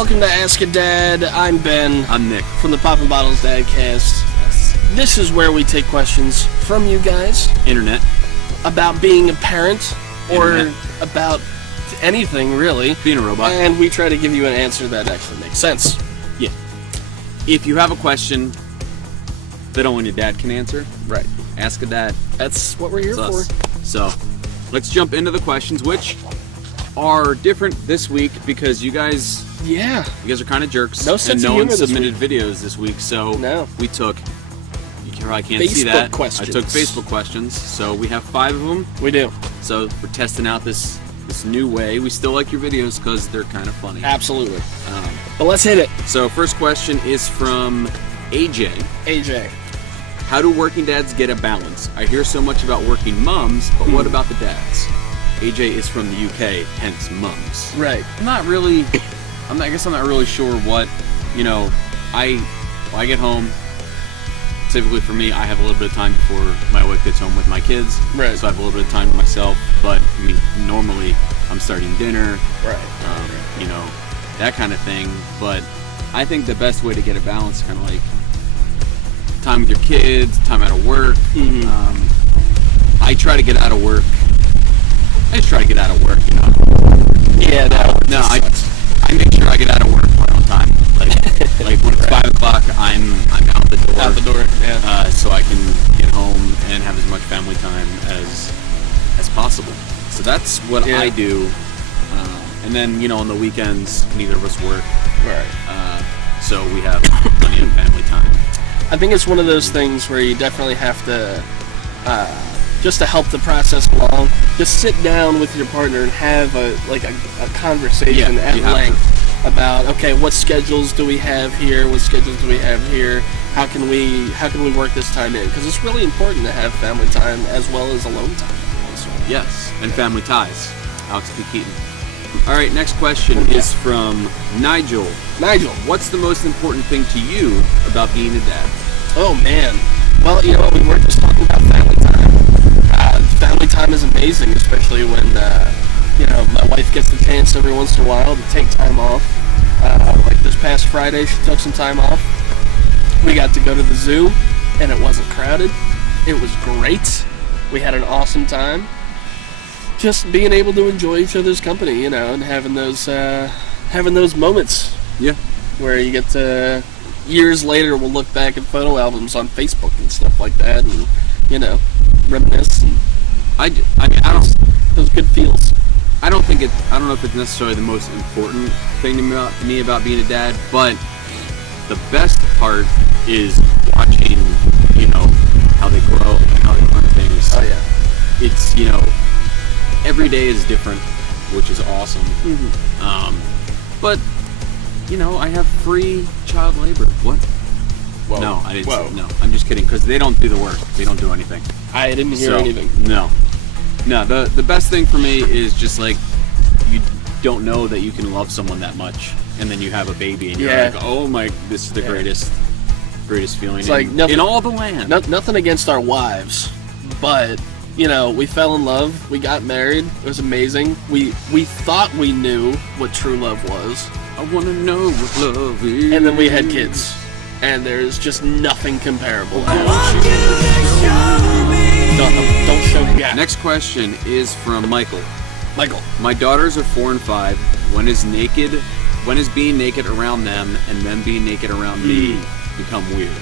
welcome to Ask a Dad. I'm Ben. I'm Nick. From the Poppin Bottles Dadcast. Yes. This is where we take questions from you guys. Internet. About being a parent. Internet. Or about anything, really. Being a robot. And we try to give you an answer that actually makes sense. Yeah. If you have a question that only your dad can answer, right? Ask a dad. That's what we're here for. So, let's jump into the questions, which are different this week because you guys are kind of jerks. No sense and no of one humor submitted videos this week, so we took. You probably can't see that. Questions. I took Facebook questions, so we have 5 of them. We do. So we're testing out this new way. We still like your videos because they're kind of funny. Absolutely. But let's hit it. So first question is from AJ. AJ. How do working dads get a balance? I hear so much about working mums, but what about the dads? AJ is from the UK, hence mums. Right. I guess I'm not really sure what, I get home, typically for me, I have a little bit of time before my wife gets home with my kids. Right. So I have a little bit of time to myself, but normally I'm starting dinner. Right. That kind of thing. But I think the best way to get a balance is kind of like time with your kids, time out of work. Mm-hmm. I try to get out of work. Yeah, No, I make sure I get out of work right on time. Like when it's 5 o'clock, I'm out the door. Out the door, yeah. So I can get home and have as much family time as possible. So that's what I do. And then on the weekends, neither of us work. Right. So we have plenty of family time. I think it's one of those things where you definitely have to, just to help the process along, just sit down with your partner and have a conversation at length about, okay, what schedules do we have here? What schedules do we have here? How can we work this time in? Because it's really important to have family time as well as alone time. Yes, and family ties. Alex P. Keaton. All right, next question is from Nigel. Nigel, what's the most important thing to you about being a dad? Oh, man. Well, we were just talking about family time. Family time is amazing, especially when, my wife gets the chance every once in a while to take time off. Like this past Friday, she took some time off. We got to go to the zoo, and it wasn't crowded. It was great. We had an awesome time. Just being able to enjoy each other's company, and having those moments. Yeah. Where you get to, years later, we'll look back at photo albums on Facebook and stuff like that, and, reminisce. And those good feels. I don't know if it's necessarily the most important thing to me about being a dad, but the best part is watching, how they grow and how they learn things. Oh, yeah. It's, every day is different, which is awesome. Mm-hmm. But, I have free child labor. What? Whoa. No, I didn't say, no, I'm just kidding, because they don't do the work. They don't do anything. I didn't hear anything. No, the best thing for me is just like, you don't know that you can love someone that much, and then you have a baby, and you're like, oh my, this is the greatest feeling in all the land. Nothing against our wives, but, we fell in love, we got married, it was amazing. We thought we knew what true love was. I want to know what love is. And then we had kids, and there's just nothing comparable. Don't show me. Yeah. Next question is from Michael. Michael. My daughters are 4 and 5. When is being naked around them and them being naked around me become weird?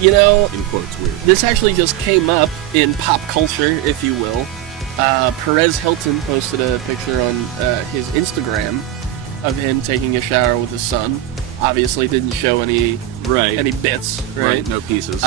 In quotes, weird. This actually just came up in pop culture, if you will. Perez Hilton posted a picture on his Instagram of him taking a shower with his son. Obviously didn't show any bits, right? No pieces.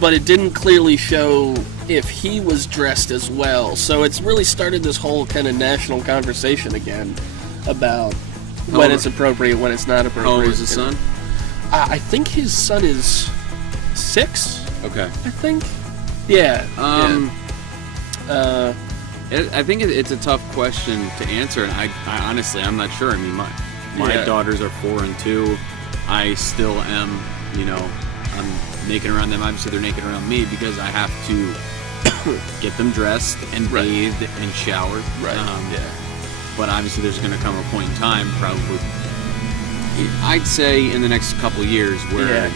But it didn't clearly show if he was dressed as well. So it's really started this whole kind of national conversation again about when it's appropriate, when it's not appropriate. How old is his son? I think his son is 6. Okay. I think. Yeah. I think it's a tough question to answer, and I honestly, I'm not sure. I mean, my daughters are 4 and 2. I still am, I'm naked around them. Obviously, they're naked around me because I have to get them dressed and bathed and showered. Right. But obviously, there's going to come a point in time, probably I'd say in the next couple of years where,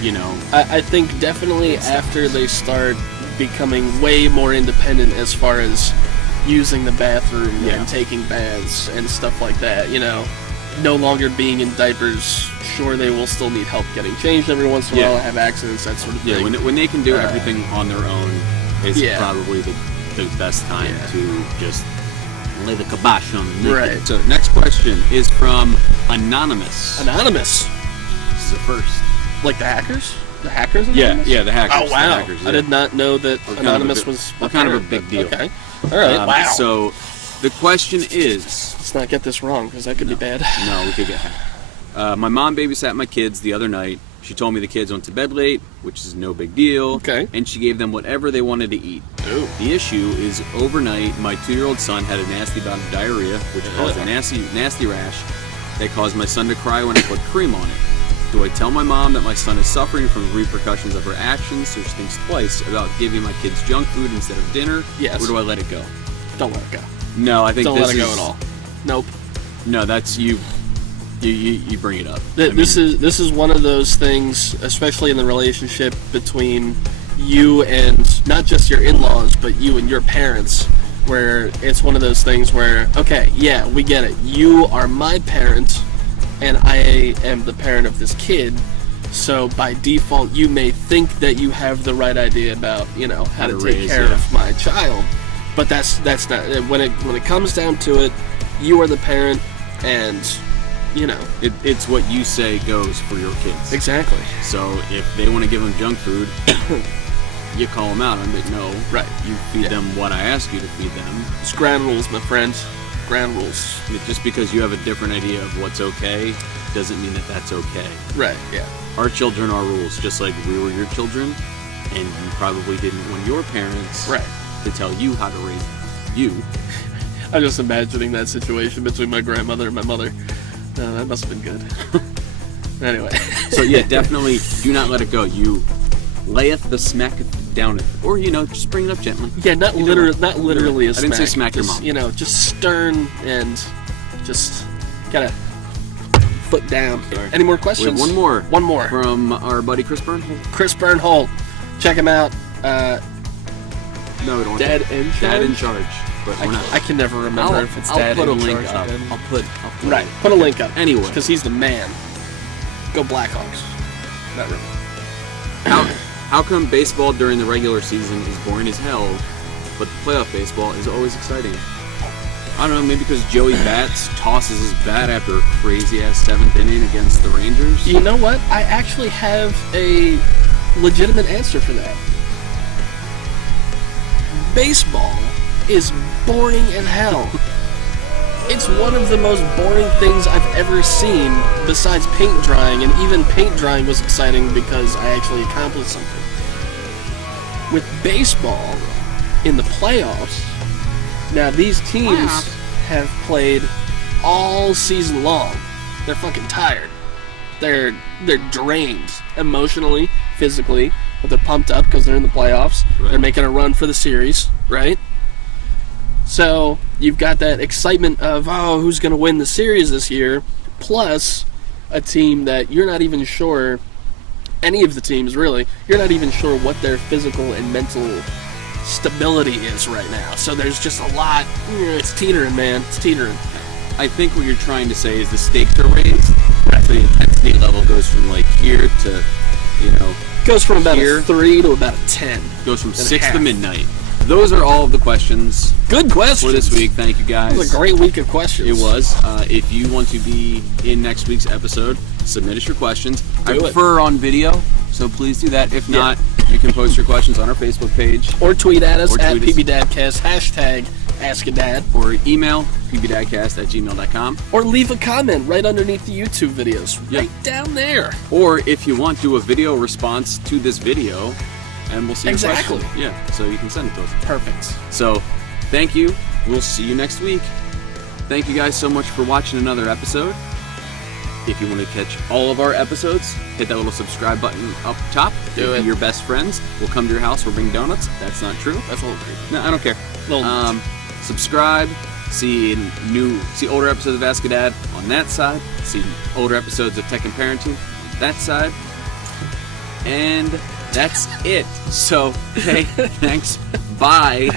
you know... I think definitely after they start becoming way more independent as far as using the bathroom and taking baths and stuff like that, you know, no longer being in diapers. Sure, they will still need help getting changed every once in a while, have accidents, that sort of thing. Yeah, when they can do everything on their own is probably the best time to just lay the kibosh on them. Right. So next question is from Anonymous. Anonymous? This is the first. Like the hackers? The hackers Anonymous? Yeah, the hackers. Oh, wow. The hackers, I did not know that Anonymous was kind of a big deal. Okay. All right, wow. So the question is... Let's not get this wrong, because that could be bad. No, we could get hacked. My mom babysat my kids the other night. She told me the kids went to bed late, which is no big deal. Okay. And she gave them whatever they wanted to eat. Ooh. The issue is overnight, my 2-year-old son had a nasty bout of diarrhea, which caused a nasty rash that caused my son to cry when I put cream on it. Do I tell my mom that my son is suffering from the repercussions of her actions, so she thinks twice about giving my kids junk food instead of dinner? Yes. Or do I let it go? Don't let it go. No, I think Don't this let it go at all. Nope. No, that's you. You bring it up. This is one of those things, especially in the relationship between you and not just your in-laws, but you and your parents, where it's one of those things where, okay, yeah, we get it. You are my parent, and I am the parent of this kid. So by default, you may think that you have the right idea about, you know, how to take care of my child, but that's not when it comes down to it. You are the parent, and you know it's what you say goes for your kids. Exactly. So if they want to give them junk food, you call them out. I'm like, no, right? You feed them what I ask you to feed them. It's ground rules, my friend. Ground rules. Just because you have a different idea of what's okay doesn't mean that that's okay. Right. Yeah. Our children are rules, just like we were your children, and you probably didn't want your parents to tell you how to raise you. I'm just imagining that situation between my grandmother and my mother. That must have been good. Anyway. So yeah, definitely do not let it go. You layeth the smack down it, or you know, just bring it up gently. Yeah, not literally a smack. I didn't say smack your mom. You know, just stern and just gotta foot down. Sorry. Any more questions? One more. One more from our buddy Chris Burnholt. Chris Burnholt, check him out. No, we don't. Dad in charge. Dad in charge. But I can never remember if it's Dad in charge. I'll put a link up. I'll put put a link up. Anyway, because he's the man. Go Blackhawks. Not really. How come baseball during the regular season is boring as hell, but the playoff baseball is always exciting? I don't know, maybe because Joey Bats tosses his bat after a crazy-ass 7th inning against the Rangers? You know what? I actually have a legitimate answer for that. Baseball is boring as hell. It's one of the most boring things I've ever seen besides paint drying, and even paint drying was exciting because I actually accomplished something. With baseball, in the playoffs, now these teams have played all season long. They're fucking tired. They're drained emotionally, physically, but they're pumped up because they're in the playoffs. Right. They're making a run for the series, right? So you've got that excitement of, oh, who's going to win the series this year, plus a team that you're not even sure, any of the teams really, you're not even sure what their physical and mental stability is right now. So there's just a lot, it's teetering, man, it's teetering. I think what you're trying to say is the stakes are raised. Right. The intensity level goes from like here to, goes from about a 3 to about a 10. Goes from 6 to midnight. Those are all of the questions. Good questions for this week. Thank you, guys. It was a great week of questions. It was. If you want to be in next week's episode, submit us your questions. I prefer on video, so please do that. If not, you can post your questions on our Facebook page. Or tweet at us at PBDadcast, hashtag AskADad. Or email pbdadcast@gmail.com. Or leave a comment right underneath the YouTube videos. Right down there. Or if you want, do a video response to this video. And we'll see you exactly. Yeah, so you can send it to us. Perfect. So, thank you. We'll see you next week. Thank you guys so much for watching another episode. If you want to catch all of our episodes, hit that little subscribe button up top. Do it. Your best friends will come to your house or bring donuts. That's not true. That's a little creepy. No, I don't care. Subscribe, see older episodes of Ask a Dad on that side, see older episodes of Tech and Parenting that side, and that's it. So, hey, thanks. Bye.